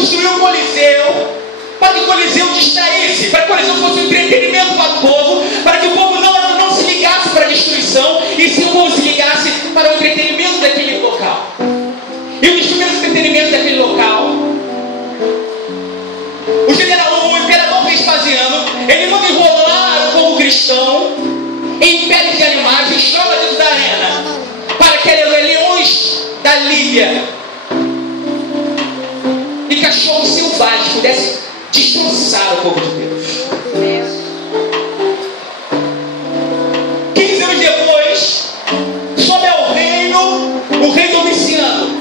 construiu o Coliseu para que o Coliseu distraísse, para que o Coliseu fosse um entretenimento para o povo, para que o povo não se ligasse para a destruição, e sim o povo se ligasse para o entretenimento daquele local. E um dos primeiros entretenimentos daquele local, o imperador Vespasiano, ele manda enrolar o povo cristão em peles de animais e joga dentro da arena, para que leões da Líbia e cachorros selvagens pudessem destroçar o povo de Deus. 15 anos depois, sobe ao reino o rei Domiciano.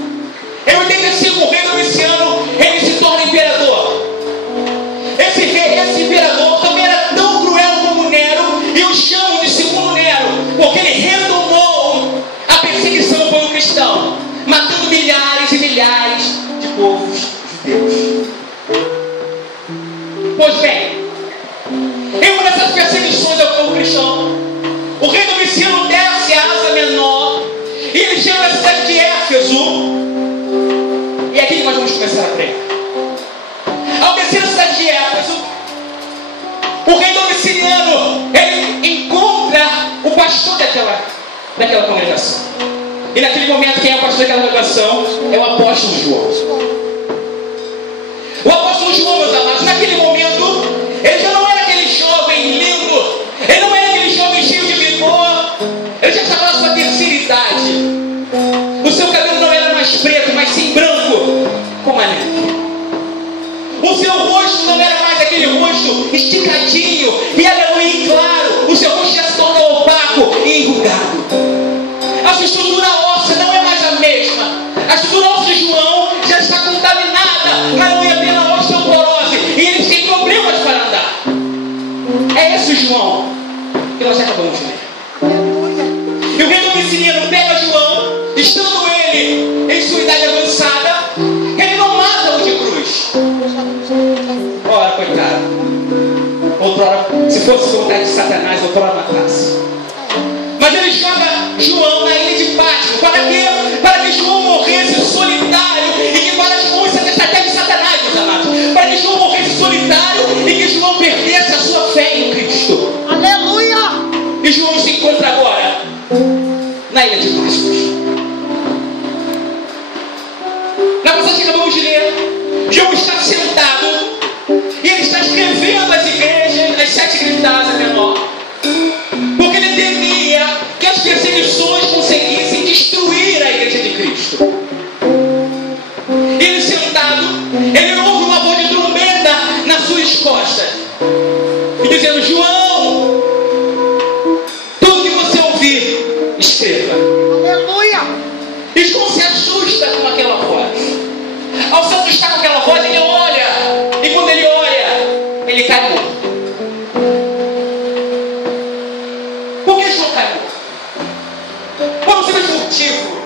Em 85, o rei Domiciano, ele se torna imperador. Esse imperador também era tão cruel como Nero, e o chamam de segundo Nero, porque ele retomou a perseguição ao povo cristão, matando milhares e milhares de povos judeus. Pois bem, em uma dessas perseguições ao povo cristão, o rei Domiciano desce a Ásia Menor e ele chega na cidade de Éfeso. E é aqui que nós vamos começar a pregar. Ao descer na cidade de Éfeso, o rei Domiciano, ele encontra o pastor daquela congregação. E naquele momento, quem é o pastor daquela congregação? É o apóstolo João. O apóstolo João, meus amados, naquele momento, ele já não era aquele jovem lindo, ele não era aquele jovem cheio de vigor, ele já estava na sua terceira idade. O seu cabelo não era mais preto, mas sim branco, como a neve. O seu rosto não era mais aquele rosto esticadinho e aleluia claro, o seu rosto já se tornou opaco e enrugado. A sua estrutura óssea não é mais a mesma. A estrutura óssea de João já está contaminada, aleluia, pela osteoporose, e eles têm problemas para andar. É esse o João que nós acabamos de ler. E o rei Domiciano pega João, estando ele em sua idade avançada, ele não mata o de cruz. Ora, coitado. Outrora, se fosse vontade de Satanás, outrora matasse. Mas ele joga João na ilha de Pátimo. Para quê? Para que João morresse solitário e que para João, isso é estratégia de Satanás, meus amados. Para que João morresse solitário e que João perdesse a sua fé em Cristo. Aleluia! E João se encontra agora na ilha de Pásmos. Na passagem que acabamos de ler, João está sentado e ele está escrevendo as igrejas, as 7 igrejas da Ásia Menor, porque ele temia que as perseguições conseguissem destruir a igreja de Cristo. E ele sentado, ele ouve uma voz de trombeta nas suas costas, e dizendo: João, tudo que você ouvir, escreva. Aleluia! E João se assusta com aquela voz. Ao se assustar com aquela voz, ele olha, e quando ele olha, ele cai morto. Por que João cai morto? Por um simples motivo.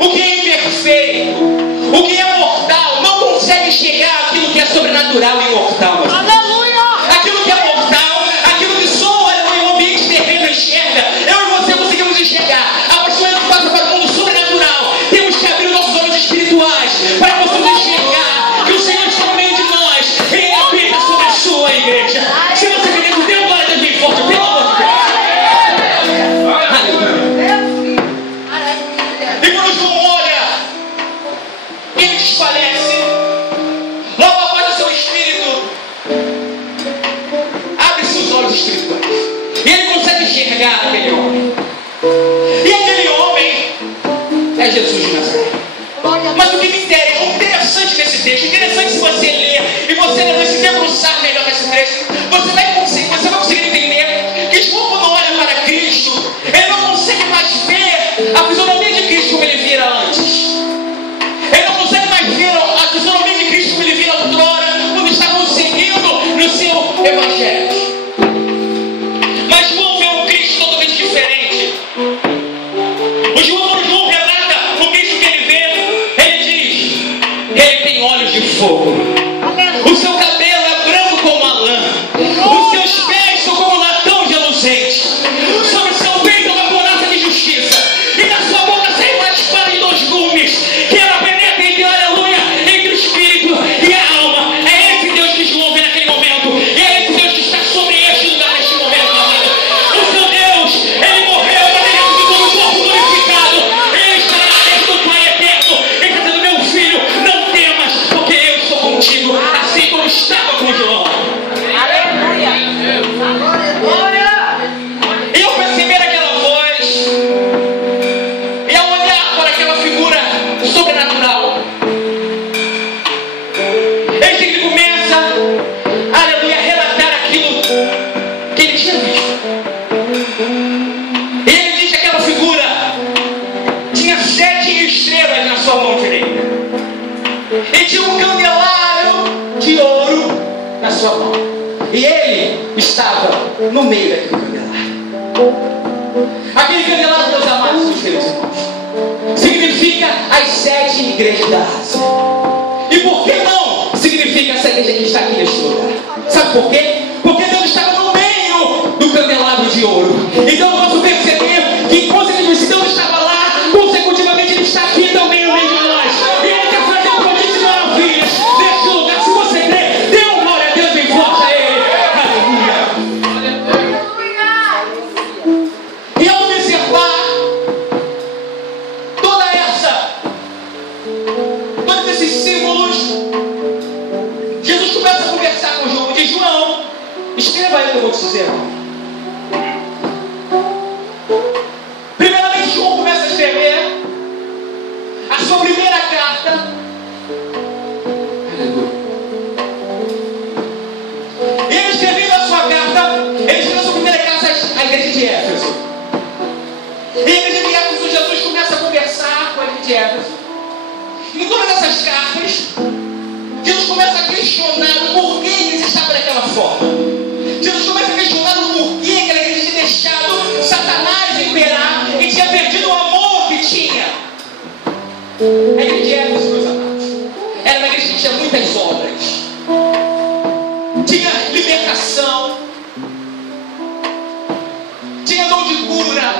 O que é imperfeito, o que é mortal, não consegue enxergar aquilo que é sobrenatural e mortal. Aleluia! Aquilo que é mortal, aquilo que só o ambiente terreno enxerga, eu e você conseguimos enxergar. A partir do momento que passa para o mundo sobrenatural, temos que abrir os nossos olhos espirituais para que possamos enxergar que o Senhor está no meio de nós. Ele habita sobre a sua igreja. Se você quer dizer, dê glória a Deus bem forte, pelo amor de Deus. E quando João olha, ele desfalece. Logo após o seu espírito abre seus olhos espirituais e ele consegue enxergar aquele homem. E aquele homem é Jesus de Nazaré. Mas o que me interessa, o interessante nesse texto, interessante se você ler e você se debruçar melhor nesse texto, você vai conseguir entender que João, quando olha para Cristo, ele não consegue mais ver a fisionomia de Cristo como ele vira antes. Ele não consegue mais ver a fisionomia de Cristo como ele vira outrora, quando está conseguindo no seu evangelho. Mas João vê um Cristo totalmente diferente. Quando João relata o Cristo que ele vê, ele diz: ele tem olhos de fogo. O seu cabelo é branco como a lã. Os seus pés são como latão de reluzente. Sobre o seu peito é uma couraça de justiça. E da sua boca sai uma espada de 2 gumes, que ela penetra entre, aleluia, entre o espírito mão direita. E tinha um candelabro de ouro na sua mão. E ele estava no meio daquele candelabro. Aquele candelabro, meus amados, meus queridos irmãos, significa as 7 igrejas da Ásia. E por que não significa essa igreja que está aqui neste lugar? Sabe por quê? Porque Deus estava no meio do candelabro de ouro. Então eu posso perceber que, consequentemente, se Deus estava lá, consecutivamente Ele está aqui também no meio de nós. E Ele quer fazer um pouquinho de maravilhas neste lugar. Se você crê, dê uma glória a Deus bem forte a Ele. Aleluia. E ao observar todos esses símbolos, Jesus começa a conversar com João. Diz: João, escreva aí o que eu vou te dizer. Primeiramente, João começa a escrever a sua primeira carta. E ele escrevendo a sua carta, ele escreveu a sua primeira carta à igreja de Éfeso. E a igreja de Éfeso, Jesus começa a conversar com a igreja de Éfeso. Em todas essas cartas, Jesus começa a questionar o porquê eles estavam daquela forma. Jesus começa a questionar o porquê que aquela igreja tinha deixado Satanás imperar e tinha perdido o amor que tinha. A igreja de Éfeso, meus amados, era uma igreja que tinha muitas obras, tinha libertação, tinha dom de cura,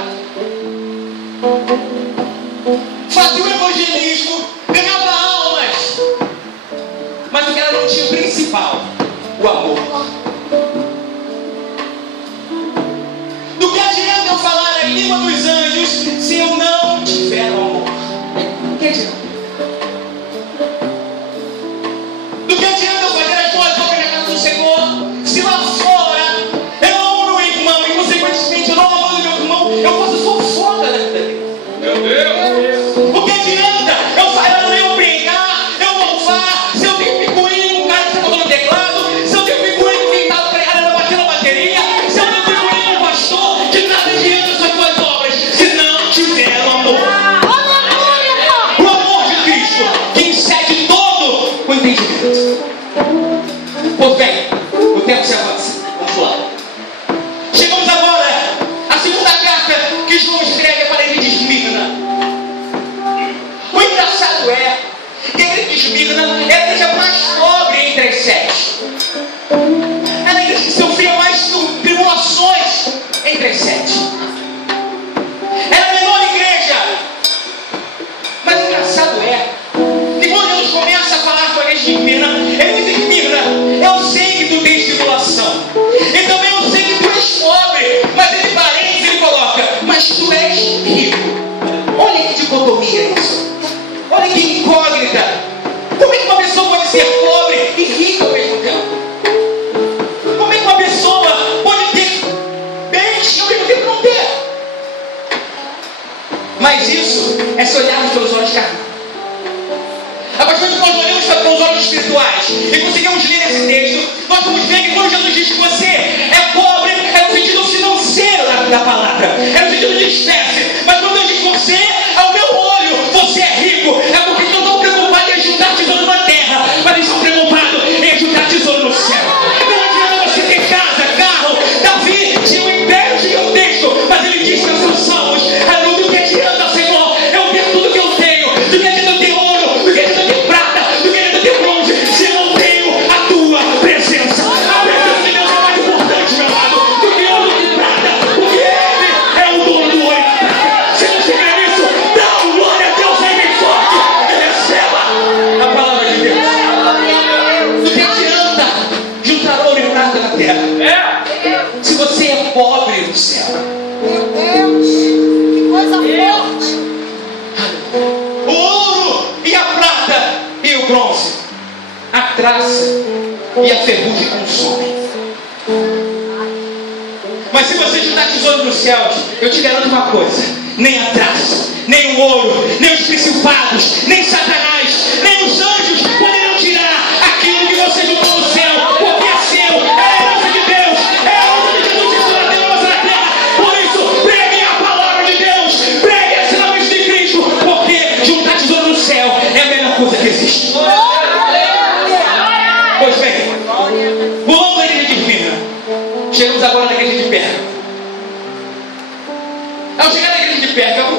fazia o evangelismo, ganhava almas, mas o que ela não tinha o principal, o amor. Do que adianta eu falar a língua dos anjos se eu não tiver o amor? Do que adianta? Do que adianta eu fazer as boas obras na casa do Senhor se lá fora eu não amo meu irmão e consequentemente eu não amo meu irmão, eu faço fofoca da vida dele? Meu Deus! O que adianta eu pregar, eu louvar, se eu tenho picuinho com o cara que está tocando teclado, se eu tenho picuinho com quem está batendo a bateria, se eu tenho picuinho com o pastor, de nada adianta essas duas obras se não tiver o amor. O amor de Cristo, que excede todo o entendimento. Pois bem, o tempo se avança. Vamos lá. Chegamos agora à segunda carta que João escreve para ele de Esmirna. O engraçado é que a igreja de Esmirna é a igreja mais pobre entre as 7. É a igreja que sofria mais tribulações entre as 7. Era a menor igreja. Mas o engraçado é que quando Deus começa a falar com a igreja de Esmirna, ele diz: Esmirna, eu sei que tu tens tribulação, e também eu sei que tu és pobre, mas ele parênteses, ele coloca: mas tu és rico. Olha que dicotomia é isso. Olha que incógnita. Como é que uma pessoa pode ser pobre e rica ao mesmo tempo? Como é que uma pessoa pode ter bens e ao mesmo tempo não ter? Mas isso é se olharmos pelos olhos carnais. A partir do momento que nós olhamos pelos olhos espirituais e conseguimos ler esse texto, nós vamos ver que quando Jesus diz que você é pobre, é no sentido financeiro da palavra, é no sentido de espécie. Mas quando Deus diz você, ao meu olho, você é rico, é porque eles não estão preocupados em juntar tesouro na terra, mas eles estão preocupados em juntar tesouro no céu. Não adianta você ter casa, carro. Davi tinha um império gigantesco, mas ele diz para seus salmos: do que adianta, Senhor, eu ter tudo que eu tenho, do que adianta eu ter ouro, do que adianta eu ter prata, do que adianta eu ter bronze, se eu não tenho a tua presença. A presença de Deus é mais importante, meu amado, do que ouro e prata, porque Ele é o dono do ouro e prata. Se você crê nisso, dá glória a Deus aí bem forte e receba a palavra de Deus. Do que adianta juntar ouro e prata na terra se você é pobre no céu? Meu Deus, que coisa forte. O ouro e a prata e o bronze, a traça e a ferrugem consomem. Mas se você juntar tesouro nos céus, eu te garanto uma coisa: nem a traça, nem o ouro, nem os principados, nem Satanás, nem os anjos poderão tirar aquilo que você juntou no céu, porque é seu, é a herança de Deus, é a obra de Jesus que está Deus na terra. Por isso, preguem a palavra de Deus, preguem as ensinamentos de Cristo, porque juntar tesouro no céu coisa que existe. Pois bem, pulamos da igreja divina. Chegamos agora na igreja de Pérgamo. Ao chegar na igreja de Pérgamo,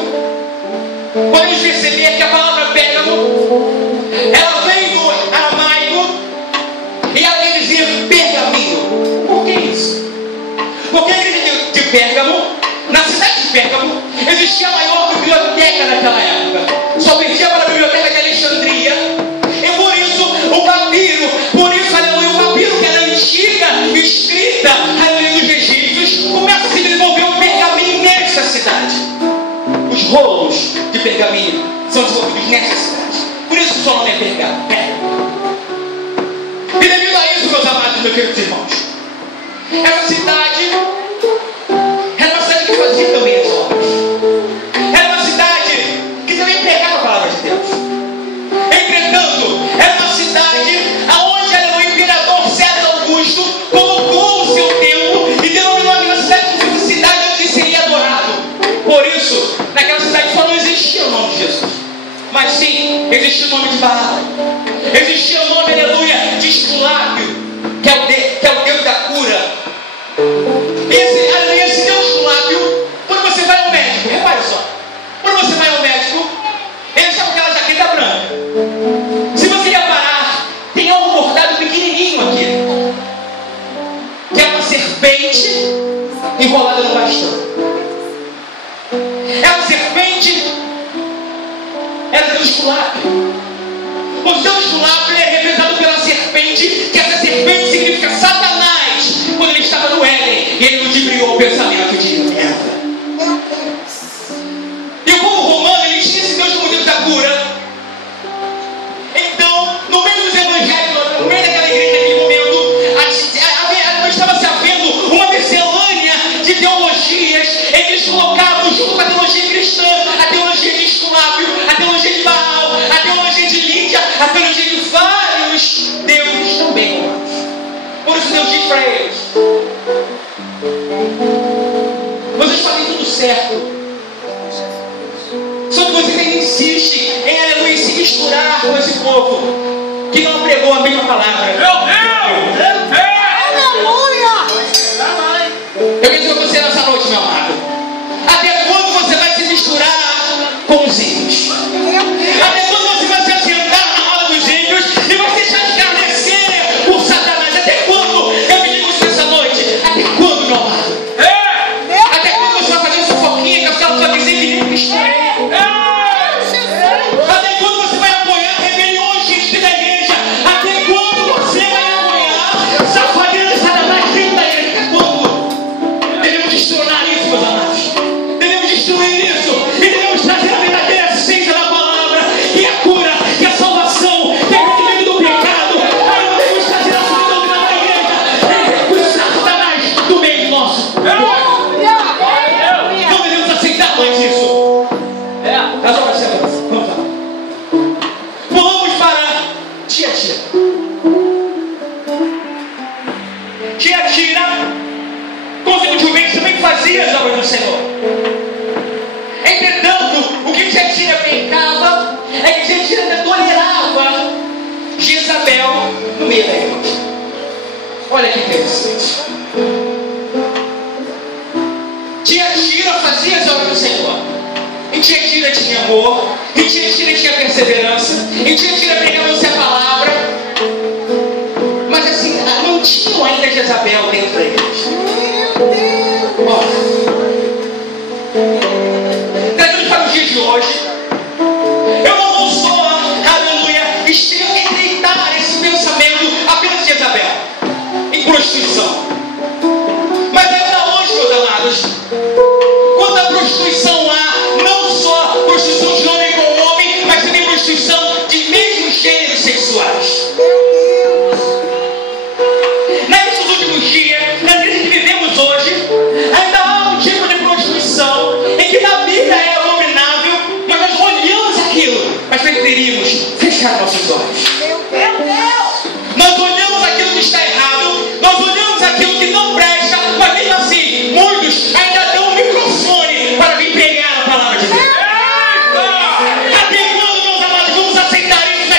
podemos perceber que a palavra Pérgamo, ela vem do aramaico e ela vem dizer pergaminho. Por que isso? Porque a igreja de Pérgamo, na cidade de Pérgamo, existia a maior biblioteca naquela época. Só perdia para a biblioteca de Alexandria. E por isso o papiro, aleluia, o papiro que era antiga, escrita, aleluia, nos registros, começa a se desenvolver o pergaminho nessa cidade. Os rolos de pergaminho são desenvolvidos nessa cidade. Por isso o seu nome é Pérgamo. E devido a isso, meus amados, meus queridos irmãos, essa cidade era uma cidade que fazia também as obras. Era uma cidade que também pregava a palavra de Deus. Entretanto, era uma cidade onde o imperador César Augusto colocou o seu templo e denominou aquela cidade como cidade onde seria adorado. Por isso, naquela cidade só não existia o nome de Jesus, mas sim existia o nome de Baal. Existia o nome, aleluia, de Esculápio, que é o Deus da cura. Esse Deus Esculápio, quando você vai ao médico, repare só, quando você vai ao médico, ele está com aquela jaqueta branca. Se você reparar, tem algo cortado pequenininho aqui, que é uma serpente enrolada no bastão. Essa serpente era o Deus Esculápio. O Deus Esculápio é representado pela serpente, que essa serpente significa Satanás, quando ele estava no Éden e ele ludibriou o pensamento de Eva. E o povo romano, ele tinha esse Deus como Deus da cura. Então, no meio dos evangélicos, no meio daquela igreja, naquele momento, estava se havendo uma miscelânea de teologias. Eles colocavam junto com a teologia cristã a teologia de Esculápio, a teologia de Baal, a teologia de Lídia, a teologia de vários deuses também romanos. Por isso Deus diz para eles: vocês fazem tudo certo, só que vocês ainda insistem em, aleluia, se misturar com esse povo que não pregou a mesma palavra. Meu Deus! Aleluia! Eu quero dizer a você nessa noite, meu amado, até quando você vai se misturar com os ímpios? Até quando você vai se assentar na roda dos ímpios e vai deixar de escarnecer por Satanás? Até quando? Eu me digo isso nessa noite. Até quando, meu amado? Até quando você vai fazer fofoquinha com a sua vizinha de nem cristã? Até quando você vai apoiar rebeliões dentro da igreja? Até quando você vai apoiar safadeza de Satanás dentro da igreja? Até quando? Devemos destronar isso, meus amados. Devemos destruir isso e devemos trazer a verdadeira essência da palavra, que é a cura, que é a salvação, que é o arrependimento do pecado. Aí não devemos trazer a sua doutrina da igreja, é expulsar Satanás do meio nosso. Não devemos aceitar mais isso. As obras certas. Vamos lá. Vamos para Tiatira. Tiatira, consequentemente, também fazia as obras do Senhor. Entretanto, o que Tiatira pecava é que Tiatira tolerava Jezabel no meio da igreja. Olha que interessante. Tiatira fazia as obras do Senhor. E Tiatira tinha amor, e Tiatira tinha perseverança, e Tiatira pregava-se a palavra. Mas assim, não tinham ainda Jezabel dentro da igreja. Trazendo para os dias de hoje, eu não vou só, aleluia, estreitar esse pensamento apenas de Jezabel em prostituição. Mas ainda hoje, meus amados, quando a prostituição há, não só prostituição de homem com homem, mas também prostituição de mesmos gêneros sexuais. Nesses últimos dias, na crise que vivemos hoje, ainda há um tipo de prostituição em que na Bíblia é abominável, mas nós olhamos aquilo, mas preferimos fechar nossos olhos. Nós olhamos aquilo que está errado, nós olhamos aquilo que não presta, mas mesmo assim, muitos ainda dão um microfone para vir pregar a palavra de Deus. Até quando, meus amados, vamos aceitar isso na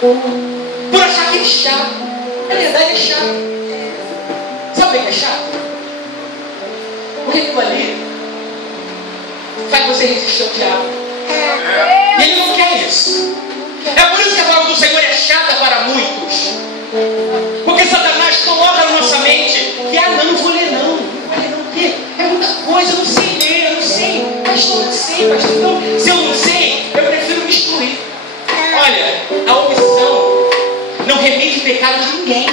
por achar que é chato. Na verdade é chato. Sabe o que é chato? Porque aquilo ali faz você resistir ao diabo. E ele não quer isso. É por isso que a palavra do Senhor é chata para muitos. Porque Satanás coloca na nossa mente que, não vou ler não. Não vou ler não, porque é muita coisa, eu não sei ler, eu não sei. Pastor, eu não sei, pastor. Então, se eu não sei, eu prefiro me excluir. Olha, a omissão não remete o pecado de ninguém.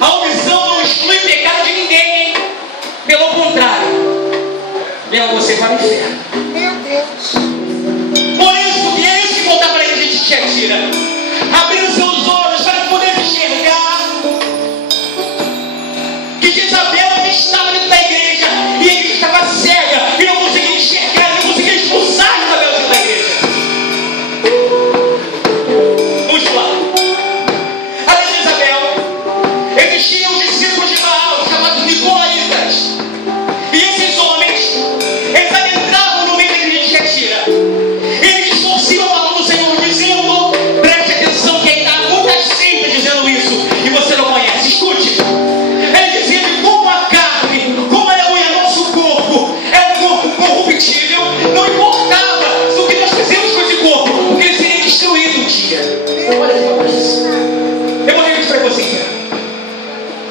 A omissão não exclui o pecado de ninguém. Pelo contrário, leva você para o inferno. Meu Deus. Por isso, que é isso que voltar para a igreja de Tiatira. Abrir os seus olhos para poder enxergar que Jezabel estava dentro da igreja e a igreja estava cega e não conseguia enxergar, não conseguia expulsar Jezabel dentro da igreja. Vamos lá. Além de Jezabel, existiam discípulos de Baal chamados Nicolaítas. E esses homens, eles adentravam no meio da igreja de Tiatira. Eles distorciam a palavra do Senhor dizendo, preste atenção que ainda há muitas seitas dizendo isso e você não conhece. Escute. Ele dizia que como a carne, como aleluia, nosso corpo é um corpo corruptível, não importava o que nós fizemos com esse corpo, porque ele seria destruído um dia. Olha aqui para isso. Eu vou repetir para você.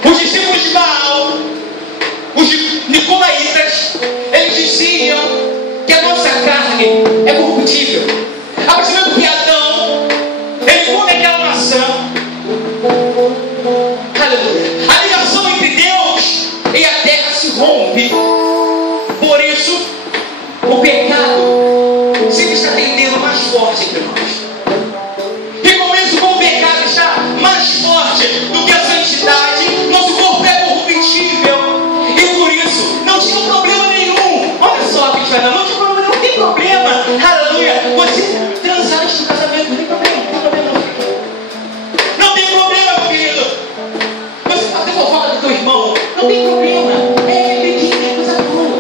Os discípulos de Baal, os Nicolaítas, eles diziam que a nossa carne é corruptível. A partir do momento que Adão, ele come aquela maçã, aleluia, a ligação entre Deus e a terra se rompe. Por isso, o pecado sempre está tendendo mais forte entre nós. E com isso, como o pecado está mais forte do que a santidade, nosso corpo é corruptível. E por isso, não tinha problema nenhum. Olha só, não tinha problema nenhum, não tem problema. Aleluia. Você transar antes do casamento, não tem problema, não tem problema não. Não tem problema, meu querido. Você fazer fofoca do teu irmão, não tem problema. É coisa boa.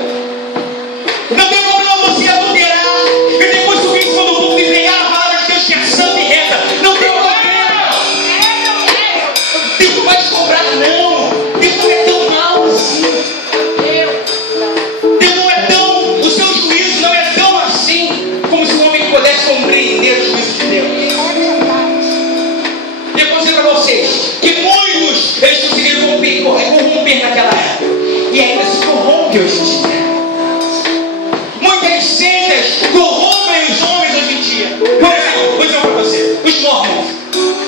Não tem problema você adulterar e depois subir em cima do púlpito e pregar a palavra de Deus que é santa e reta. Não tem problema. Deus não vai te cobrar, não. Deus não é tão mal assim. Deus não é tão, o seu juízo não é tão assim como se o homem pudesse compreender o juízo de Deus. E eu vou dizer para vocês que muitos eles conseguiram corromper naquela época e ainda se corrompe hoje em dia. Muitas seitas corrompem os homens hoje em dia. Por exemplo, vou dizer para você, os mormons.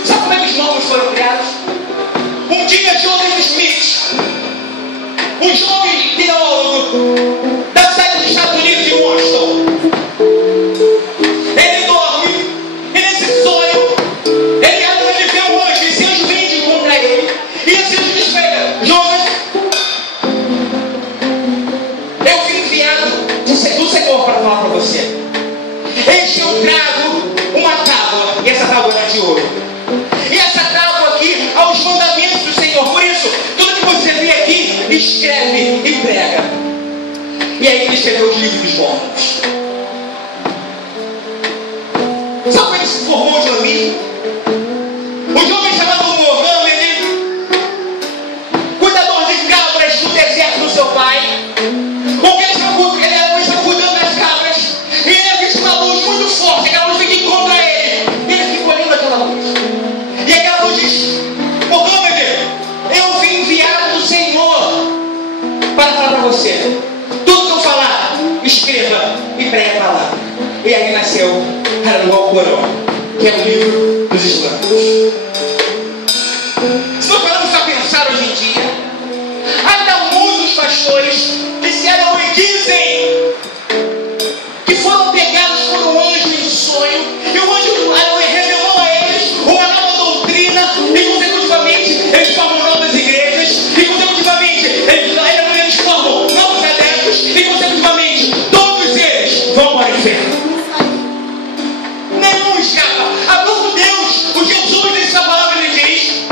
Sabe como é que os mormons foram criados? Um dia Joseph Smith, um jovem teólogo da cidade dos Estados Unidos de Washington, ele dorme e nesse sonho ele vê um anjo, esse anjo vem de encontrar ele e esse anjo diz para ele, Joseph, eu fui enviado do Senhor para falar para você. Eis que eu trago uma tábua e essa tábua era de ouro. E essa tábua aqui aos mandamentos do Senhor. Por isso, tudo que você vê aqui, escreve e prega. E aí ele escreveu os livros dos mormons. Sabe como ele se formou o islamismo? Um jovem chamado Mohammed, cuidador de cabras no deserto do seu pai. Porque ele estava cuidando das cabras. E ele viu uma luz muito forte. Aquela luz fica contra ele. E ele ficou olhando aquela luz. E aquela luz diz, Mohammed, eu fui enviado do Senhor para falar para você. Tudo que eu falar, escreva e pregue a palavra. E aí nasceu o Corão, que é o livro dos islâmicos. Se nós paramos para pensar hoje em dia, ainda há muitos pastores que se eram e dizem que foram pegados por um anjo em sonho, e o anjo revelou a eles uma nova doutrina, e consecutivamente eles formam novas igrejas, e consecutivamente eles formam novos adeptos, e consecutivamente todos eles vão para o inferno. Nenhum escapa. A mão de Deus, o Jesus dessa palavra ele diz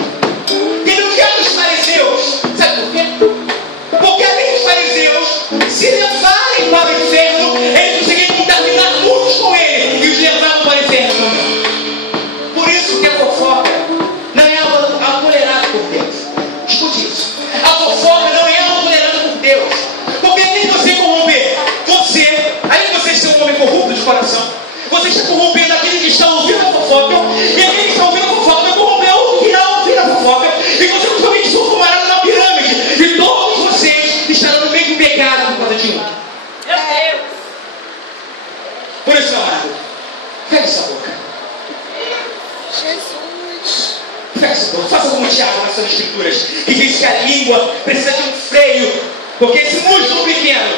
língua precisa de um freio, porque esse músculo pequeno,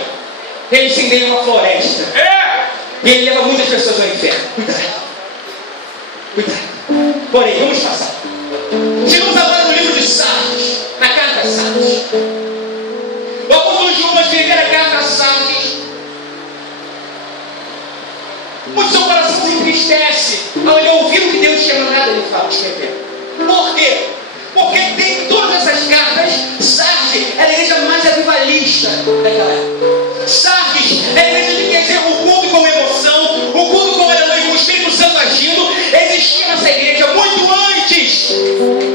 ele incendeia uma floresta. E ele leva muitas pessoas ao inferno. Cuidado. Porém, vamos passar. Chegamos agora no livro de Sardes, na carta a Sardes. O apóstolo João vai escrever a carta a Sardes. Muito seu coração se entristece ao ele ouvir o que Deus tinha mandado ele falar, escrever. Por quê? Porque tem todas essas cartas. Sardes era a igreja mais avivalista daquela época. Sardes é a igreja que quer dizer o culto com emoção, o culto com aleluia, com o Espírito Santo agindo. Existia nessa igreja muito antes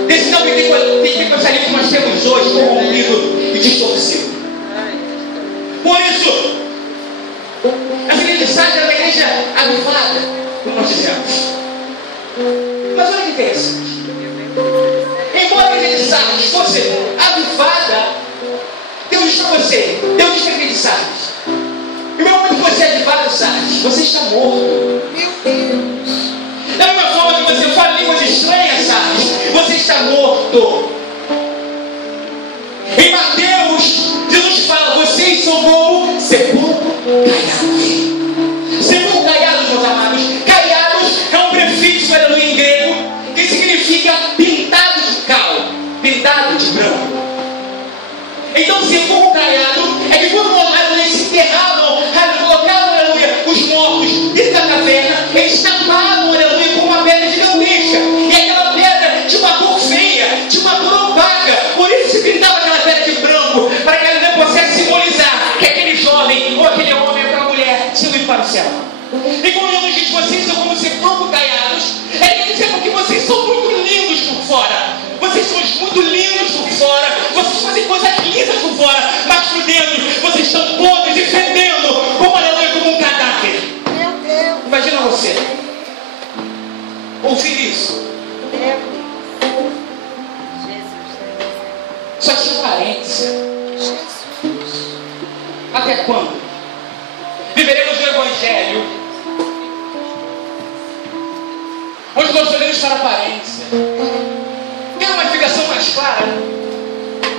desse não pentecostalismo que nós temos hoje, corrompido e distorcido. Por isso, essa igreja de Sardes era uma igreja avivada, como nós dizemos. Mas olha que interessante. Embora a igreja de Sardes fosse avivada, Deus diz para você, Deus diz para a igreja de Sardes: e no momento que você é avivado, Sardes, você está morto. Meu Deus. Da mesma forma que você fala línguas estranhas, Sardes, você está morto. Em Mateus, Jesus fala: vocês são como sepulcro caiados. Sepulcro caiados, meus amados. Caiados é um prefixo, aleluia, em grego, que significa pintado de cal, pintado de branco. Então, sepulcro caiado é que quando eles se enterravam, colocavam, aleluia, os mortos dentro da caverna, eles tapavam, aleluia, com uma pedra gigantesca. E aquela pedra tinha uma cor feia, tinha uma cor opaca. Por isso se pintava aquela pedra de branco, para que ela não pudesse simbolizar que aquele jovem, ou aquele homem, ou aquela mulher, se iam para o céu. E quando Jesus diz: vocês são como sepulcros caiados, ele quer dizer porque vocês são muito lindos por fora. Vocês são muito lindos por fora, vocês fazem coisas lindas por fora, mas por dentro vocês estão podres e fedendo, como aleluia, como um cadáver. Meu Deus. Imagina você ouvir isso. Meu Deus. Só que isso é aparência. Jesus. Até quando viveremos o Evangelho onde nós olhamos para a aparência? Quer uma explicação mais clara?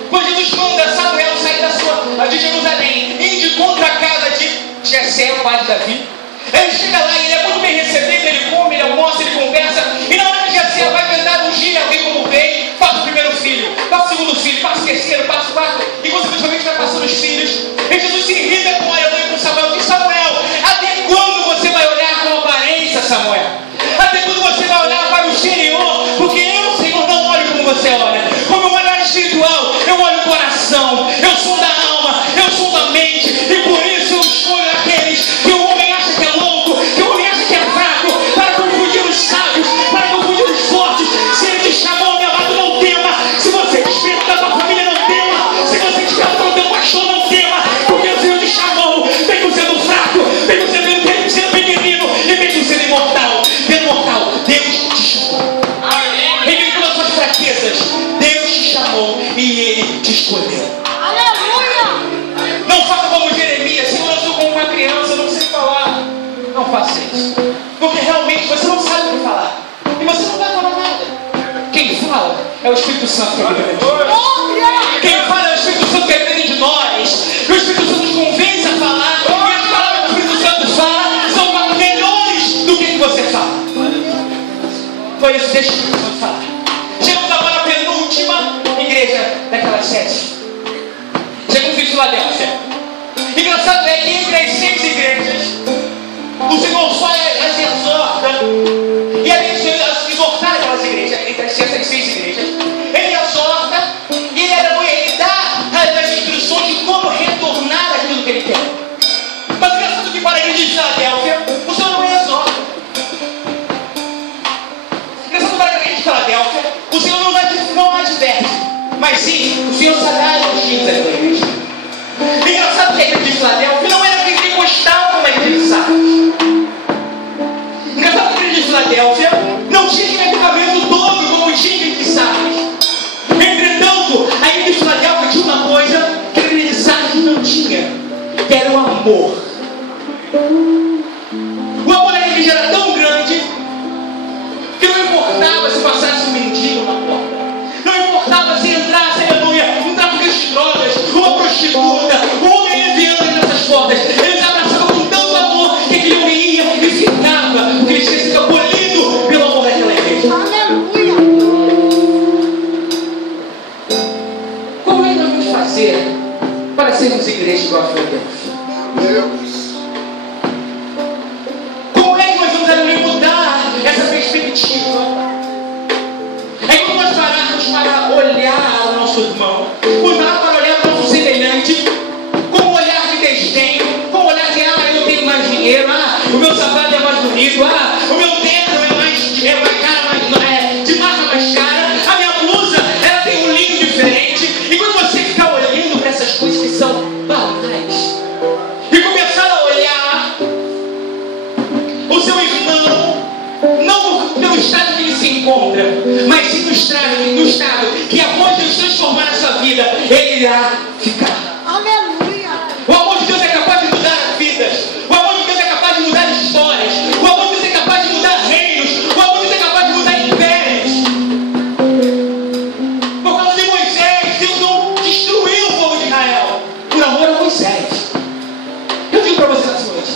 Quando Jesus manda Samuel sair de Jerusalém e ir contra a casa de Jessé, o pai de Davi, ele chega lá e ele é muito bem recebido, ele come, ele almoça, ele conversa, e na hora que Jessé vai tentar ungir alguém como rei, passa o primeiro filho, passa o segundo filho, passa o terceiro, passa o quarto, e consequentemente vai passando os filhos, e Jesus se irrita com aleluia, com Samuel, diz: Samuel, até quando você vai olhar com aparência, Samuel? Até quando você vai olhar para o exterior? Porque eu, Senhor, não olho como você olha. Como eu olho espiritual, eu olho o coração, eu sou da alma, eu sou da mente, e por isso eu escolho aqueles que o homem acha que é louco, que o homem acha que é fraco, para confundir os sábios, para confundir os fortes. Se ele te chamou, meu amado, não tema. Se você desperta da tua família, não tema. Se você desperta do teu pastor, não tema, porque o Senhor te chamou, mesmo sendo fraco, mesmo sendo pequenino, e mesmo sendo imortal. Mortal, Deus te chamou. Em meio das suas fraquezas, Deus te chamou e Ele te escolheu. Aleluia! Não faça como Jeremias: Senhor, eu sou como uma criança, não sei falar. Não faça isso, porque realmente você não sabe o que falar e você não vai falar nada. Quem fala é o Espírito Santo que habita dentro de nós. Quem fala é o Espírito Santo que habita dentro de nós. O Espírito Santo nos convence a falar, e as palavras que o Espírito Santo fala são melhores do que você fala. Foi isso, deixa eu falar. Chegamos agora à penúltima igreja daquelas 7. Chegamos em Filadélfia. Engraçado é que entre as 6 igrejas, o Senhor só as exorta. E além de exortar aquelas igrejas, entre as 6 igrejas, ele exorta e ele dá as instruções de como retornar aquilo que ele quer. Mas engraçado que para a igreja de Filadélfia, o Senhor não exorta. Filadélfia, o Senhor não adverte, mas sim, o Senhor sabe os dias da igreja. Engraçado que a igreja de Filadélfia não era pentecostal como a igreja de Sardes. Engraçado que a igreja de Filadélfia não tinha aquele equipamento todo como tinha a igreja de Sardes. Entretanto, a igreja de Filadélfia tinha uma coisa que a igreja de Sardes não tinha, que era o amor. O amor da igreja era tão grande que não importava se passasse um mendigo na porta, não importava se entrasse, aleluia, um traficante fazer para sermos igreja igual a Deus? Como é que nós vamos mudar essa perspectiva? É como nós pararmos para olhar o nosso irmão, para olhar para o nosso semelhante, com um olhar de desdém, com um olhar de, eu tenho mais dinheiro, o meu sapato é mais bonito, o meu terno é mais cara, de marca mais cara, a minha blusa, ela tem um linho diferente. E quando você ficar olhando para essas coisas que são banais, e começar a olhar o seu irmão, não pelo estado que ele se encontra, mas sim no estado que após Deus transformar a sua vida, ele irá ficar. Aleluia. O amor de Deus é capaz de mudar vidas. O amor de Deus é capaz de mudar histórias. O amor de Deus é capaz de mudar reinos. O amor de Deus é capaz de mudar impérios. Por causa de Moisés, Deus não destruiu o povo de Israel por amor a Moisés. Eu digo para você nessa noite,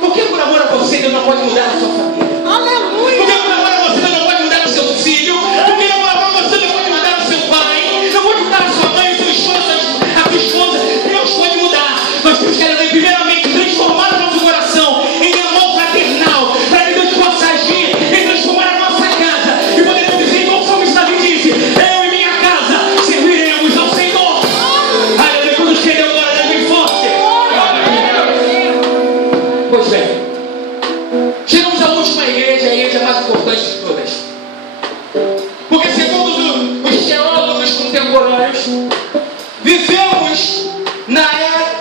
por que por amor a você Deus não pode mudar a sua família? Aleluia. Por que por amor a você Deus não pode mudar o seu filho? Por que por amor a você Deus não pode mudar o seu pai? Não pode mudar a sua mãe, o seu esposo, a sua esposa? Deus pode mudar. Nós temos que primeiramente transformar o nosso coração em amor fraternal, para que Deus possa agir e transformar a nossa casa. E podemos dizer, como o salmista Davi disse, eu e minha casa serviremos ao Senhor. Aleluia, quando queremos agora, Deus bem forte. Pois bem, chegamos à última igreja, a igreja mais importante de todas. Porque segundo os teólogos contemporâneos, vivemos na era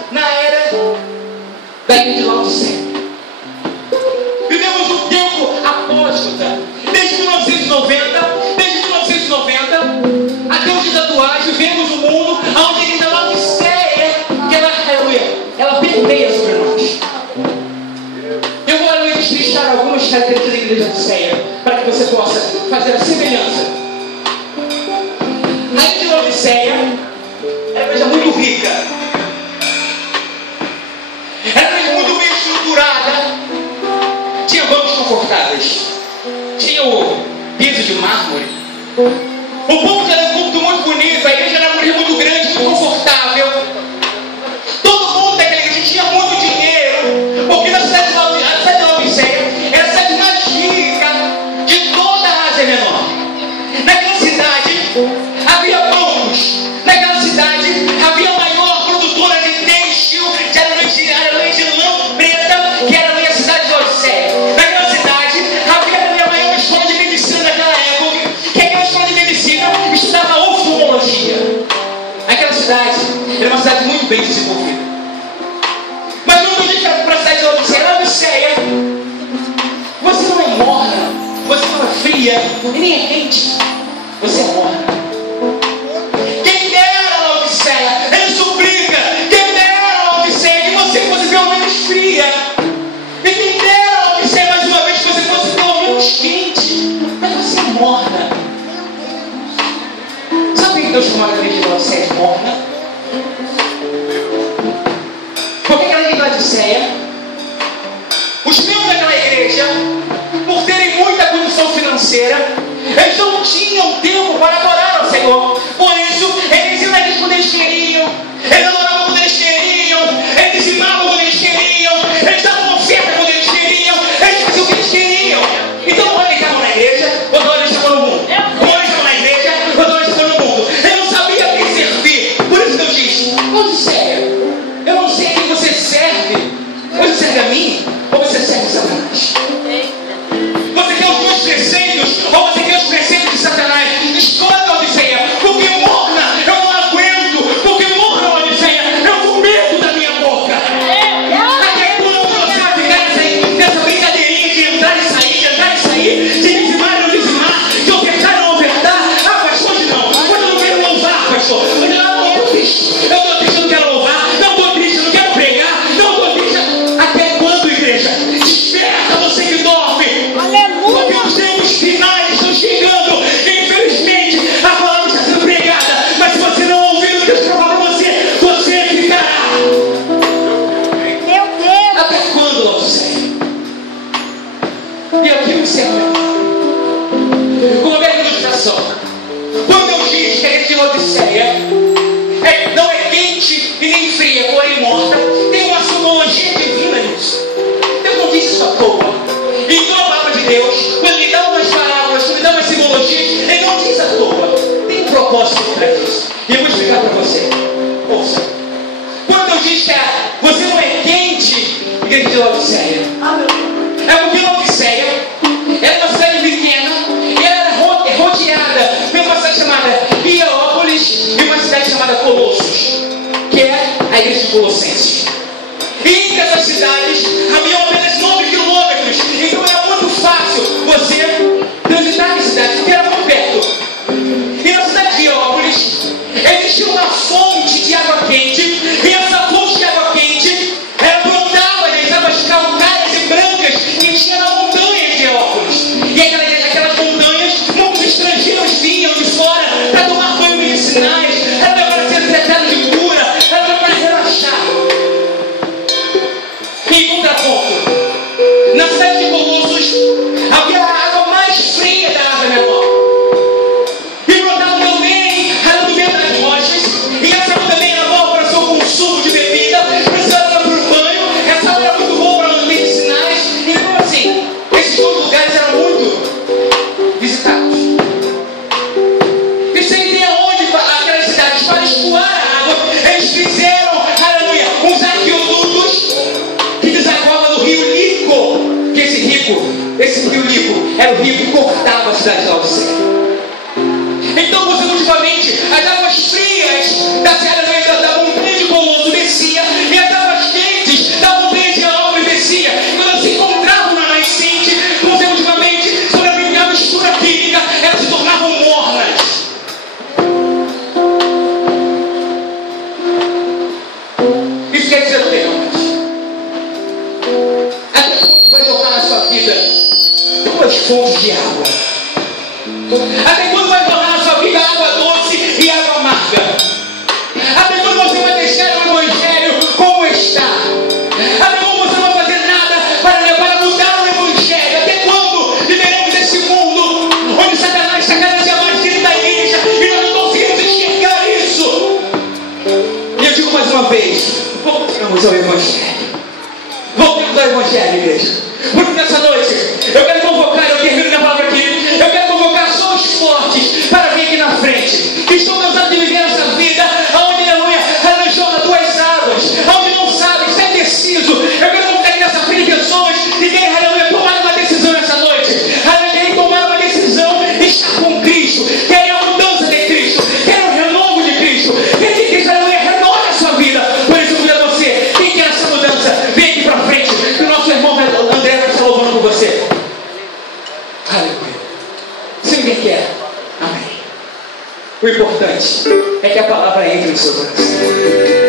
da ilha de Laodiceia. Vivemos um tempo apóstata. Desde 1990 até os dias atuais, vivemos um mundo onde a ilha de Laodiceia, que ela permeia sobre nós. Eu vou destrinchar algumas características da igreja de Laodiceia, para que você possa fazer a semelhança. A ilha de Laodiceia é uma igreja muito rica. Era uma igreja muito bem estruturada. Tinha bancos confortáveis. Tinha o piso de mármore. O púlpito era um púlpito muito bonito. A igreja era uma igreja muito grande, muito confortável. Todo mundo daquela igreja tinha muito dinheiro, porque na cidade de Laodiceia era a cidade mais rica de toda a Ásia Menor. Naquela cidade havia bancos. Naquela cidade havia a maior produtora de têxtil, de lã preta, que era a cidade de Laodiceia. Naquela cidade havia também a maior escola de medicina daquela época, que aquela escola de medicina estudava oftalmologia. Aquela cidade era uma cidade muito bem desenvolvida. Mas quando a gente vai para a cidade de Laodiceia, você não é morna, você não é fria, e nem é quente, você é morna. Quem dera Laodiceia, ele suplica, quem dera Laodiceia, que você fosse pelo menos fria. E quem dera Laodiceia, mais uma vez, que você fosse pelo menos quente. Mas você é morna. Sabe por que Deus chamou a igreja de Laodiceia de morna? Porque aquela igreja de Laodiceia, os membros daquela igreja, por terem muita condição financeira, eles não tinham tempo para adorar ao Senhor. Por isso, eles iam na igreja quando eles queriam, eles adoravam quando eles queriam, eles dizimavam quando eles queriam, eles davam oferta quando eles queriam, eles faziam o que eles queriam. Então, quando eles estavam na igreja, outra hora eles estavam no mundo. Quando eles estavam na igreja, outra hora eles estavam no mundo. Ele não sabia a quem servir. Por isso Deus diz, Laodiceia, eu não sei a quem você serve. Você serve a mim ou você serve a Satanás? Você quer os meus preceitos ou você quer os preceitos de Satanás? Escolha, Laodiceia, porque morna eu não aguento, porque morna, Laodiceia, eu com medo da minha boca. Até quando você vai ficar nessa brincadeirinha de entrar e sair, de dizimar e não dizimar, de ofertar e não ofertar? Ah, pastor, hoje não. Hoje eu não quero louvar, pastor. Hoje eu não estou triste, eu não quero louvar. força. Quando Deus diz que você não é quente, igreja de Laodiceia. É porque Laodiceia era uma cidade pequena e ela era rodeada por uma cidade chamada Hierápolis e uma cidade chamada Colossos, que é a igreja de Colossenses. E entre essas cidades havia apenas 9 quilômetros, então era muito fácil você transitar em cidade, porque era muito perto. E na cidade de Hierápolis existia uma fonte de água quente, e essa fonte de água quente brotava das águas calcárias e brancas que tinha na montanha de Hierápolis. E aquelas montanhas, muitos estrangeiros vinham de fora para tomar banho medicinais, para ser tratado de cura, para relaxar. Em contraponto, na cidade de Colossos havia a água mais fria da Ásia Menor. E brotava também do meio das rochas. E essa água também era boa para o seu consumo de bebida, precisava para o banho. Essa água era muito boa para os medicinais. Então, assim, esses dois lugares eram muito visitados. E sem ter aonde aquelas cidades para escoar a água, eles fizeram, aleluia, uns aquedutos que desaguava no rio Lico. Que esse rio Lico era o rio que cortava a cidade de Laodiceia. Então, consecutivamente, as águas frias da montanha de Colosso descia, e as águas quentes da montanha de Hierápolis descia. Quando se encontravam na nascente, consecutivamente, sobre a mistura química, elas se tornavam mornas. Isso quer dizer o quê, irmãos? Até quando vai jorrar na sua vida duas fontes de água? Até quando vai jorrar na sua vida água doce e água amarga? Até quando você vai deixar o Evangelho como está? Até quando você não vai fazer nada para mudar o Evangelho? Até quando viveremos esse mundo onde Satanás está cada dia mais dentro da igreja e nós não conseguimos enxergar isso? E eu digo mais uma vez, voltemos ao Evangelho. Voltemos ao Evangelho, igreja. Porque nessa noite eu quero convocar, eu termino minha palavra aqui, eu quero convocar só os fortes para vir aqui na frente, que estão cansados de viver essa vida onde não joga duas águas, onde não sabe, está indeciso. Eu quero convocar aqui nessa frente pessoas que querem, tomar uma decisão nessa noite, querem tomar uma decisão de estar com Cristo, querem a mudança de Cristo, querem o renovo de Cristo, querem que Cristo renove a sua vida. Por isso eu convido a você, quem quer essa mudança, vem aqui para frente, que o nosso irmão André vai estar louvando por você. Aleluia. Se ninguém quer, amém. O importante é que a palavra entre no seu coração.